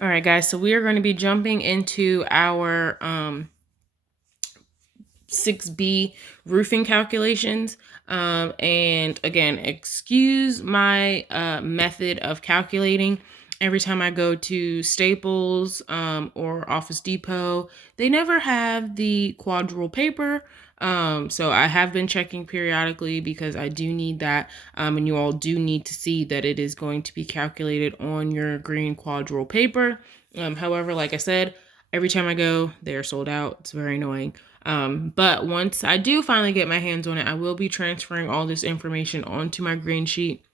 All right, guys, so we are going to be jumping into our 6B roofing calculations. And again, excuse my method of calculating. Every time I go to Staples or Office Depot, they never have the quad rule paper. So I have been checking periodically because I do need that. And you all do need to see that it is going to be calculated on your green quad rule paper. However, like I said, every time I go, they're sold out. It's very annoying. But once I do finally get my hands on it, I will be transferring all this information onto my green sheet.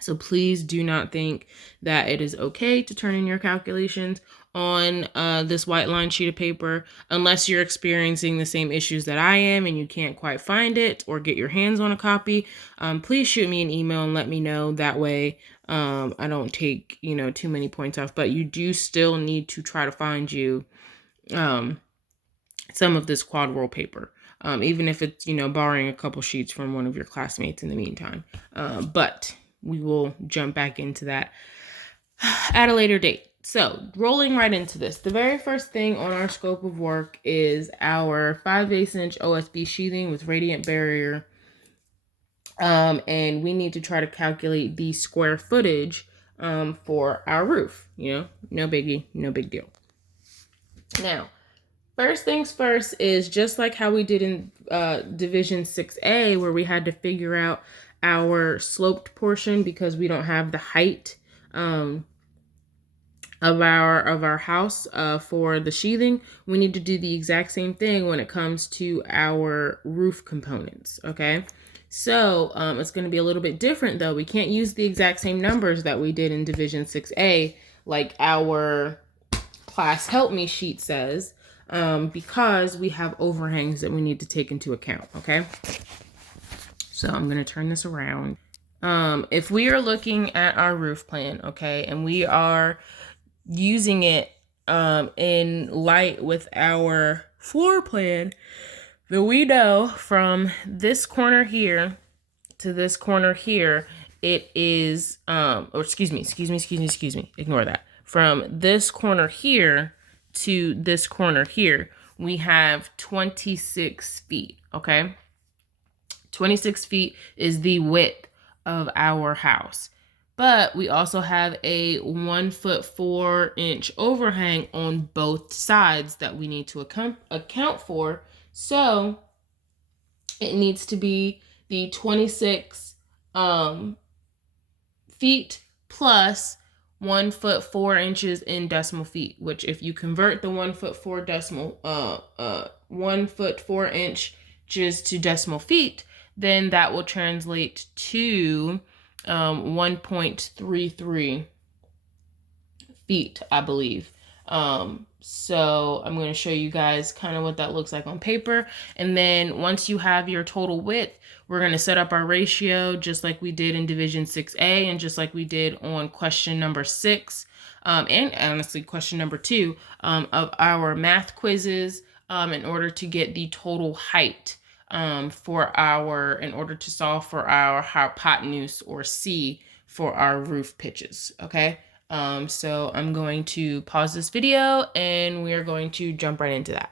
So please do not think that it is okay to turn in your calculations on this white line sheet of paper unless you're experiencing the same issues that I am and you can't quite find it or get your hands on a copy. Please shoot me an email and let me know. That way I don't take, too many points off. But you do still need to try to find you some of this quad roll paper, even if it's, borrowing a couple sheets from one of your classmates in the meantime. But we will jump back into that at a later date. So rolling right into this, the very first thing on our scope of work is our 5/8" OSB sheathing with radiant barrier. And we need to try to calculate the square footage for our roof. No biggie, no big deal. Now, first things first is just like how we did in Division 6A, where we had to figure out our sloped portion because we don't have the height of our house for the sheathing. We need to do the exact same thing when it comes to our roof components, okay? So it's going to be a little bit different though. We can't use the exact same numbers that we did in Division 6A, like our class help me sheet says, because we have overhangs that we need to take into account, okay? So I'm going to turn this around. If we are looking at our roof plan, okay, and we are using it in light with our floor plan, then we know from this corner here to this corner here, it is, excuse me, ignore that. From this corner here to this corner here, we have 26 feet, okay? 26 feet is the width of our house. But we also have a 1'4" overhang on both sides that we need to account for. So it needs to be the 26 feet plus 1'4" in decimal feet, which if you convert the 1'4" to decimal feet, then that will translate to 1.33 feet, I believe. So I'm going to show you guys kind of what that looks like on paper. And then once you have your total width, we're going to set up our ratio just like we did in Division 6A and just like we did on question number 6. And honestly, question number 2 of our math quizzes in order to get the total height in order to solve for our hypotenuse or C for our roof pitches, okay? So I'm going to pause this video and we are going to jump right into that.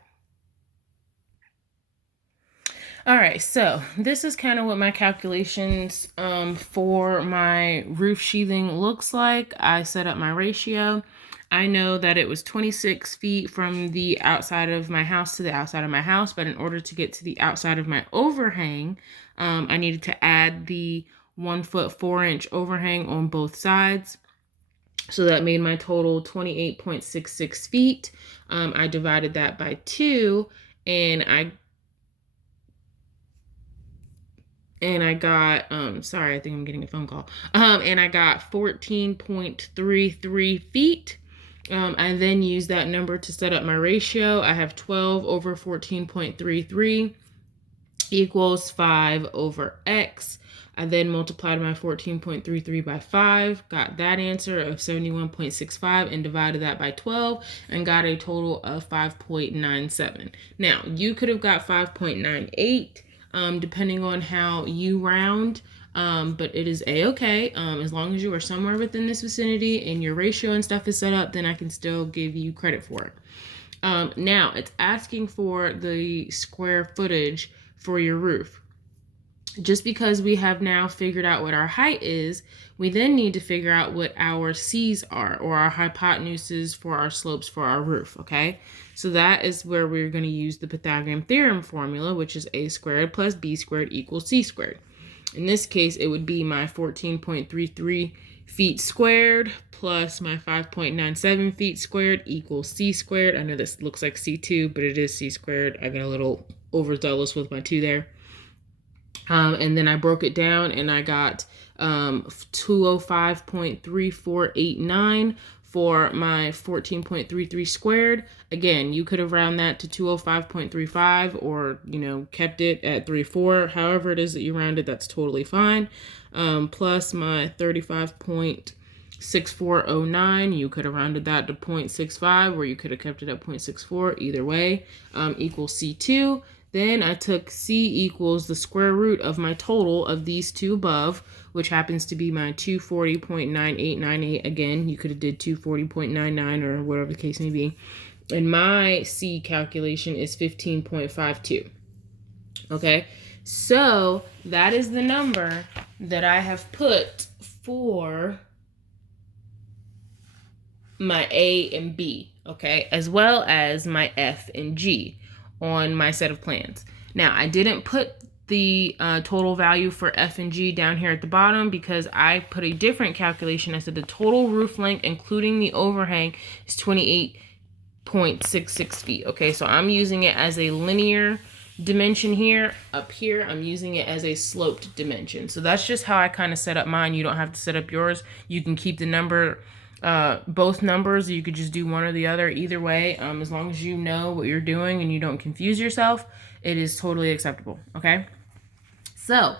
All right, so this is kind of what my calculations for my roof sheathing looks like. I set up my ratio. I know that it was 26 feet from the outside of my house to the outside of my house, but in order to get to the outside of my overhang, I needed to add the 1'4" overhang on both sides. So that made my total 28.66 feet. I divided that by 2 and I got, sorry, I think I'm getting a phone call. And I got 14.33 feet. I then used that number to set up my ratio. I have 12 over 14.33 equals 5 over x. I then multiplied my 14.33 by 5, got that answer of 71.65 and divided that by 12 and got a total of 5.97. Now, you could have got 5.98 depending on how you round. but it is a-okay. As long as you are somewhere within this vicinity and your ratio and stuff is set up, then I can still give you credit for it. Now it's asking for the square footage for your roof. Just because we have now figured out what our height is, we then need to figure out what our C's are, or our hypotenuses for our slopes for our roof, okay? So that is where we're going to use the Pythagorean theorem formula, which is a squared plus b squared equals c squared. In this case, it would be my 14.33 feet squared plus my 5.97 feet squared equals c squared. I know this looks like c2, but it is c squared. I got a little overzealous with my 2 there. And then I broke it down and I got 205.3489 for my 14.33 squared. Again, you could have rounded that to 205.35 or, kept it at 34. However it is that you rounded, that's totally fine. Plus my 35.6409, you could have rounded that to 0.65 or you could have kept it at 0.64. Either way, equals C2. Then I took C equals the square root of my total of these two above, which happens to be my 240.9898. Again, you could have did 240.99 or whatever the case may be. And my C calculation is 15.52. Okay, so that is the number that I have put for my A and B, okay, as well as my F and G on my set of plans. Now, I didn't put the total value for F and G down here at the bottom because I put a different calculation. I said the total roof length, including the overhang, is 28.66 feet. Okay, so I'm using it as a linear dimension here. Up here, I'm using it as a sloped dimension. So that's just how I kind of set up mine. You don't have to set up yours. You can keep the number, both numbers. You could just do one or the other. Either way, as long as you know what you're doing and you don't confuse yourself, it is totally acceptable. Okay. So,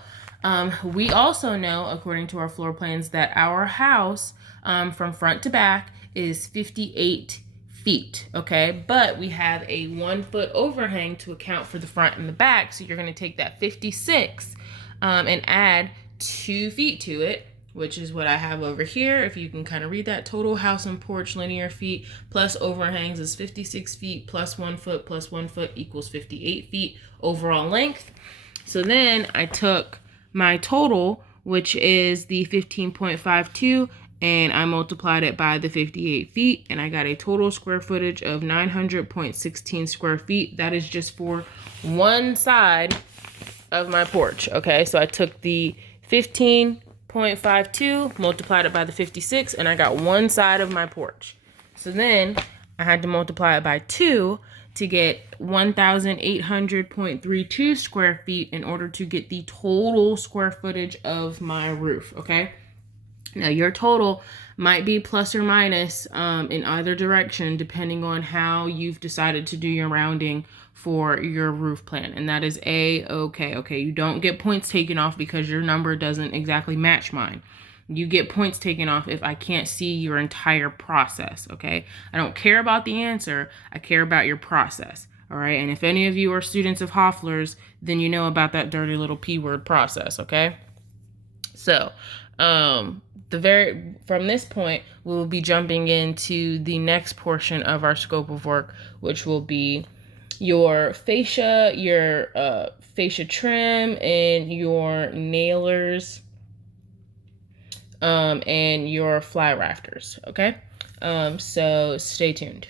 we also know, according to our floor plans, that our house, from front to back is 58 feet. Okay. But we have a 1 foot overhang to account for the front and the back. So you're going to take that 56, and add 2 feet to it, which is what I have over here. If you can kind of read that, total house and porch linear feet plus overhangs is 56 feet plus 1 foot plus 1 foot equals 58 feet overall length. So then I took my total, which is the 15.52, and I multiplied it by the 58 feet, and I got a total square footage of 900.16 square feet. That is just for one side of my porch. Okay, so I took the 15.52, multiplied it by the 56, and I got one side of my porch. So then I had to multiply it by 2 to get 1,800.32 square feet in order to get the total square footage of my roof. Okay. Now your total might be plus or minus in either direction, depending on how you've decided to do your rounding for your roof plan. And that is a-okay. Okay, you don't get points taken off because your number doesn't exactly match mine. You get points taken off if I can't see your entire process, okay? I don't care about the answer. I care about your process, all right? And if any of you are students of Hoffler's, then you know about that dirty little P-word process, okay? So, from this point, we will be jumping into the next portion of our scope of work, which will be your fascia, fascia trim, and your nailers, and your fly rafters, okay? So stay tuned.